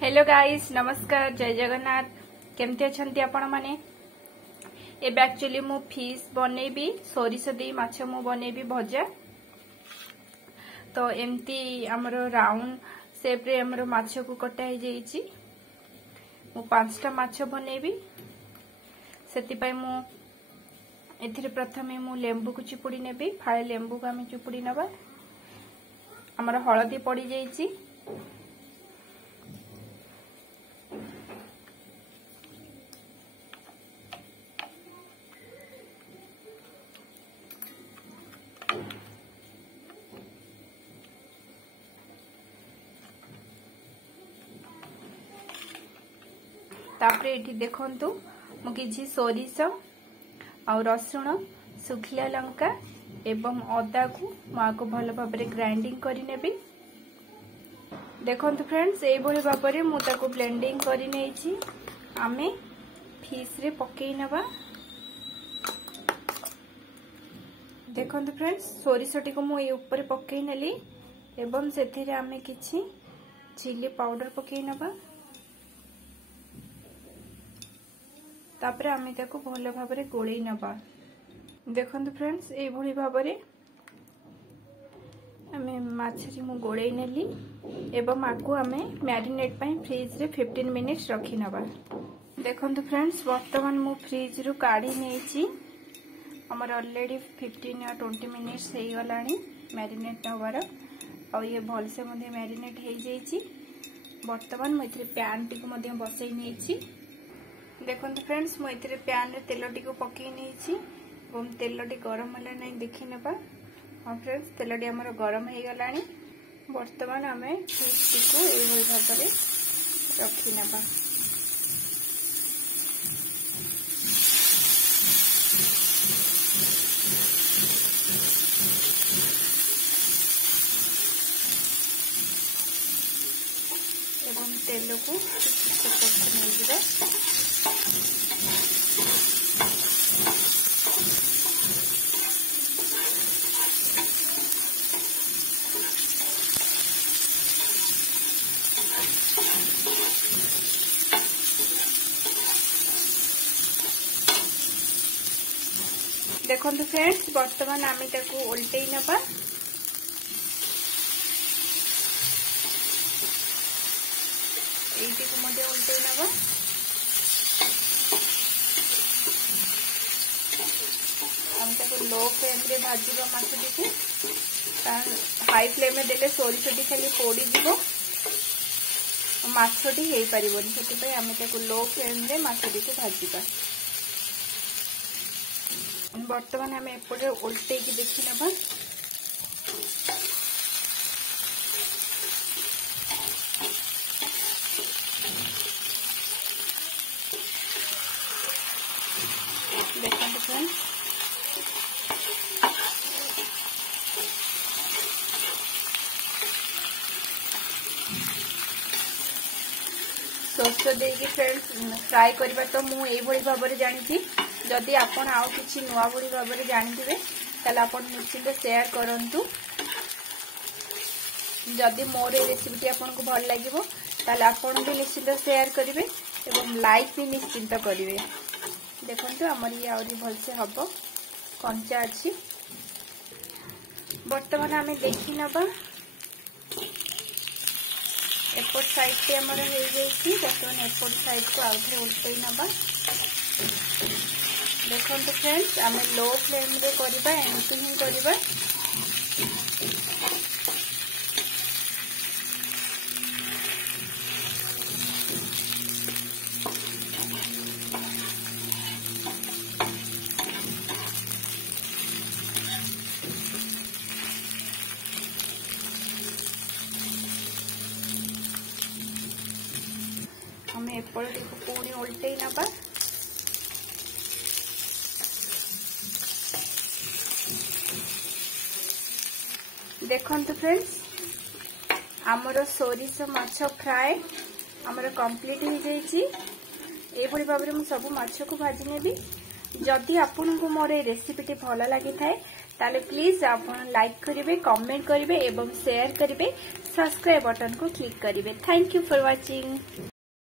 Hello guys, नमस्कार, जय जगन्नाथ। केमती अछंती आपण माने? एबे एक्चुअली मु फिश बनेबी, सोरिष दे माछ मु बनेबी भजा। तो एमती हमरो राउंड शेप रे हमरो माछ को कटा हे जाईची। मु 5टा माछ बनेबी। सेति पय मु एथिरे प्रथमे मु लेंबू को चिपुडी नेबी। फाळे लेंबू को हम चिपुडी नबा। हमरो हळदी पड़ी जाईची। तापरे एठी देखंतु मु किछि सोरिष आ रसुण, सुखिला लंका एवं अदा को माको भलो भाबरे ग्राइंडिंग करि नेबी। देखंतु फ्रेंड्स, ए भली भाबरे मु ताको ब्लेंडिंग करि नेछि। आमे फिश रे पकेइ नबा। देखंतु फ्रेंड्स, सोरिषटी को मु ए ऊपर पकेइ नेली एवं सेथिरे आमे किछि चिली पाउडर पकेइ नबा। तापरे आमे ताको भलो भाबरे गोळेइ नबा। देखंतु फ्रेंड्स, ए भली भाबरे आमे माछरी मु गोळेइ नेली एवं आकु आमे मैरिनेट पई फ्रिज रे 15 मिनिट्स रखि नबा। देखंतु फ्रेंड्स, वर्तमान मु फ्रिज रु काढी नेछि। हमर ऑलरेडी 15 या 20 मिनिट्स हे गलानी मैरिनेट होबार। आ ये भल से मध्ये मैरिनेट हे जाईछि। वर्तमान मु इथरे पैन टी को मध्ये बसै नेछि। देखंतु फ्रेंड्स, मु इथरे पैन रे तेलटी को पकेइ नेछि एवं तेलटी गरम होला नै देखि नेबा। हां फ्रेंड्स, तेलटी हमर गरम हे गलानी। वर्तमान हमें फिश टी को ए भली भाबरे रखि नेबा। एवं तेल को देखंतु फ्रेंड्स, वर्तमान आमे ताको उल्टेइ नबा। एइटी को मध्ये उल्टेइ नबा। हम ताको लो फ्लेम रे भाजीबा माछटी को। हाई फ्लेम में देले सोरिषटी खाली पोड़ी दिबो, माछटी हेई परिबोनी। सेति पय हम ताको लो फ्लेम रे माछटी को भाजीबा। वर्तमान आम एपटे उल्टे की देखि नबा। देखंतु फ्रेंड्स, सोस देगी फ्रेंड्स फ्राई करबा। तो मु ए भली भाबरे जानिछि। जदि आपण आउ किछि नुवा भली भाबरे जानिथिबे ताले आपण निश्चित शेयर करंतु। जदि मोर ए रेसिपी आपन को भल लागिवो ताले आपण भी निश्चित शेयर करिवे एवं लाइक भी निश्चित करिवे। देखंतु हमर ये आउरी भल से हबो, कंचा अछि। वर्तमान आमे देखि नबा। एपोर्ट साइड पे हमर हे जाईछि। वर्तमान एपोर्ट साइड को आउथरे उल्टेइ नबा। देखंतु फ्रेंड्स, आमे लो फ्लेम रे करिबा, एंटी ही करिबा। हमें एपटे को पूरी उल्टेइ नबा। देखंतु फ्रेंड्स, आमर सोरिष माछ फ्राए आमर कंप्लीट हो जाइछि। ए भली भाबरे मु सब माछ को भाजी नेबी। जदि आपन को मोर ए रेसिपीटी भल लागि थाए ताले प्लीज आप लाइक करेंगे, कमेंट करेंगे एवं शेयर करेंगे, सब्सक्राइब बटन को क्लिक करेंगे। Thank you for watching.